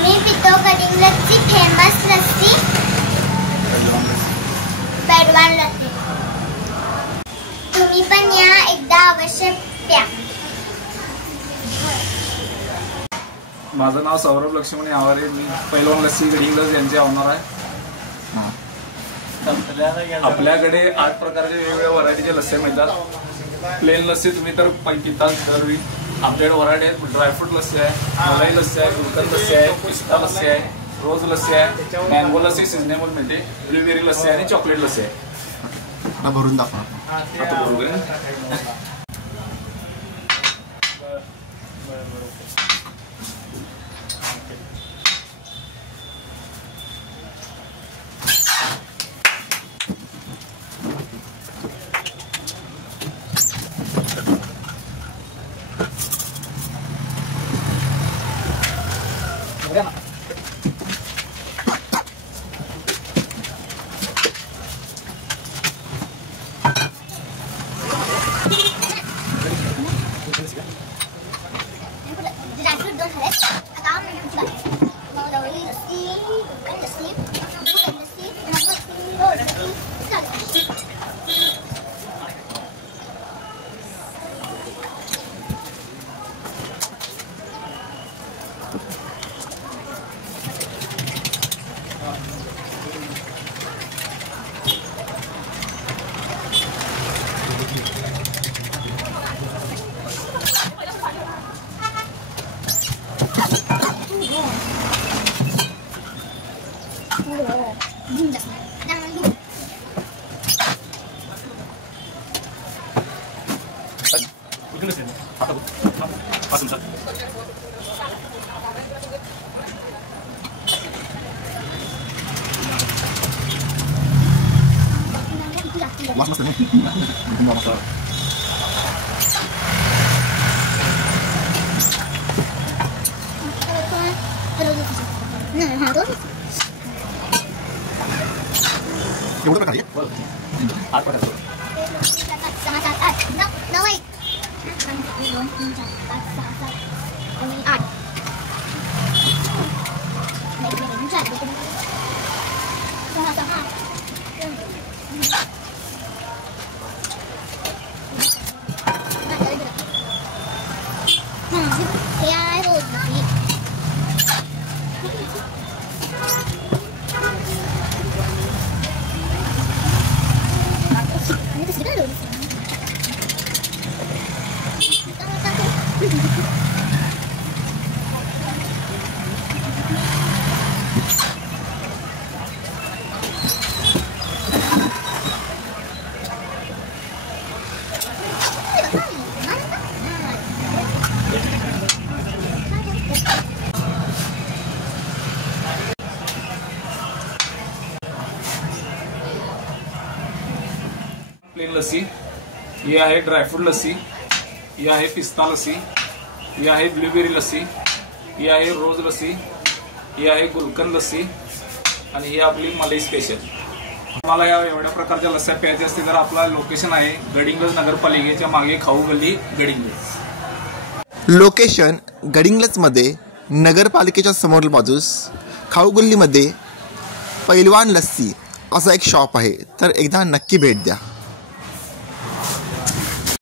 आम्ही पितो गडिंग्लजची फेमस लस्सी, पेडवान लस्सी। तुम्ही पण या, एकदा अवश्य प्या। माझं नाव सौरभ लक्ष्मण आवारे, मी पैलवान लस्सी गडिंग्लज यांचे ओनर आहे। आपल्याकडे 8 प्रकारचे वेगवेगळ्या व्हरायटीचे लस्सी मिळतात। प्लेन लस्सी तुम्ही तर पितात दरवेळी। आपल्याकडे व्हरायटी आहेत, ड्रायफ्रूट लस्सी आहे, मलाई लस्सी आहे, गुलकंद लस्सी आहे, पिस्ता लस्सी आहे, रोज लस्सी आहे, मँगो लस्सी सिजनेबल मिळते, ब्लूबेरी लस्सी आहे आणि चॉकलेट लस्सी आहे। भरून दाखवा। मस्त नाही एवढं प्रकार आहे 8 प्रकार प्लेन लस्सी, ये आहे ड्रायफ्रूट लस्सी, ये आहे पिस्ता लस्सी, ये आहे ब्लूबेरी लस्सी, ये आहे रोज लस्सी, ये आहे गुलकंद लस्सी आणि ही आपली मलाई स्पेशल। मला या एवढ्या प्रकारच्या लस्स्या प्यायच्या असतील तर आपला लोकेशन आहे गडिंग्लज नगरपालिकेच्या मागे खाऊ गल्ली गडिंग्लज। लोकेशन गडिंग्लजमध्ये नगरपालिकेच्या समोर बाजूस खाऊ गल्लीमध्ये पैलवान लस्सी असा एक शॉप आहे, तर एकदा नक्की भेट द्या।